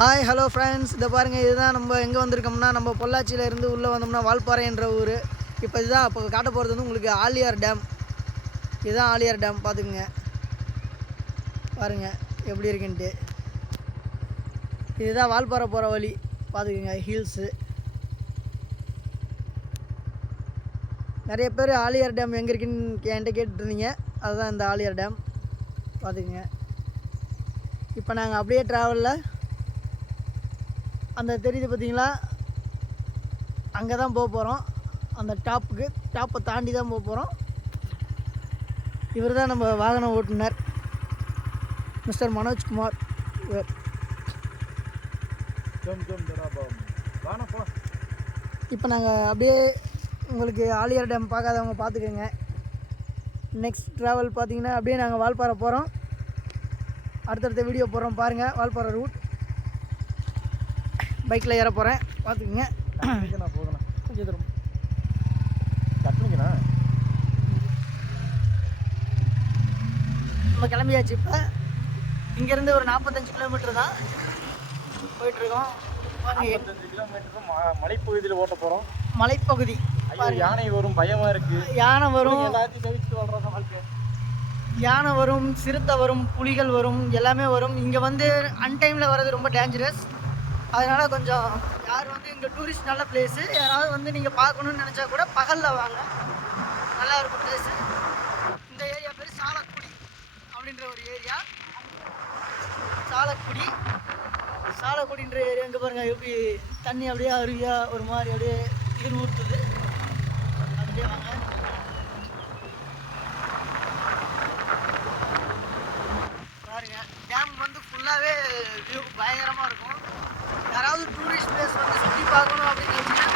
Hi hello friends, இதை பாருங்கள். இதுதான் நம்ம எங்கே வந்திருக்கோம்னா, நம்ம பொள்ளாச்சியிலேருந்து உள்ளே வந்தோம்னா வால்பாறைன்ற ஊர். இப்போ இதுதான் இப்போ காட்ட போகிறது வந்து உங்களுக்கு ஆழியார் டேம். இதுதான் ஆழியார் டேம். பார்த்துக்குங்க, பாருங்கள் எப்படி இருக்குன்ட்டு. இதுதான் வால்பாறை போகிற வழி. பார்த்துக்குங்க, ஹில்ஸு. நிறைய பேர் ஆழியார் டேம் எங்கே இருக்குன்னு என்கிட்ட கேட்டுருந்தீங்க. அதுதான் இந்த ஆழியார் டேம். பார்த்துக்குங்க. இப்போ நாங்கள் அப்படியே ட்ராவலில் அந்த தெரியுது பார்த்தீங்களா, அங்கே தான் போக போகிறோம். அந்த டாப்பை தாண்டி தான் போக போகிறோம். இவர் தான் நம்ம வாகன ஓட்டுநர், மிஸ்டர் மனோஜ்குமார். இப்போ நாங்கள் அப்படியே உங்களுக்கு ஆழியார் டேம் பார்க்காதவங்க பார்த்துக்கோங்க. நெக்ஸ்ட் ட்ராவல் பார்த்தீங்கன்னா அப்படியே நாங்கள் வால்பாறை போகிறோம். அடுத்தடுத்த வீடியோ போடுறோம் பாருங்கள். வால்பாறை ரூட் பைக்கில் ஏற போகிறேன், பார்த்துக்குங்க. போகணும் கொஞ்சம் தூரம் கட்டுனீங்கண்ணா. நம்ம கிளம்பியாச்சு. இப்போ இங்கேருந்து ஒரு 45 கிலோமீட்டர் தான் போயிட்டுருக்கோம். 45 கிலோமீட்டர் மலைப்பகுதியில் ஓட்ட போகிறோம். மலைப்பகுதி. யானை வரும், பயமாக இருக்குது. யானை வரும், எல்லாத்தையும் தவிர்த்து வாழ்கிறோம். வாழ்க்கை யானை வரும், சிறுத்தை வரும், புலிகள் வரும், எல்லாமே வரும். இங்கே வந்து அன்டைமில் வர்றது ரொம்ப டேஞ்சரஸ். அதனால் கொஞ்சம் யார் வந்து இங்கே டூரிஸ்ட் நல்ல பிளேஸு, யாராவது வந்து நீங்கள் பார்க்கணுன்னு நினச்சா கூட பகலில் வாங்க, நல்லா இருக்கும் பிளேஸு. இந்த ஏரியா பேர் சாலக்குடி அப்படின்ற ஒரு ஏரியா. சாலக்குடின்ற ஏரியா இங்கே பாருங்கள் எப்படி தண்ணி அப்படியே அருவியாக ஒரு மாதிரி அப்படியே நீர் ஊற்றுது. அப்படியே வாங்க. பாருங்க, டேம் வந்து ஃபுல்லாகவே வியூ பயங்கரமாக இருக்கும். யாராவது டூரிஸ்ட் பிளேஸ் வந்து சுற்றி பார்க்கணும் அப்படின்னு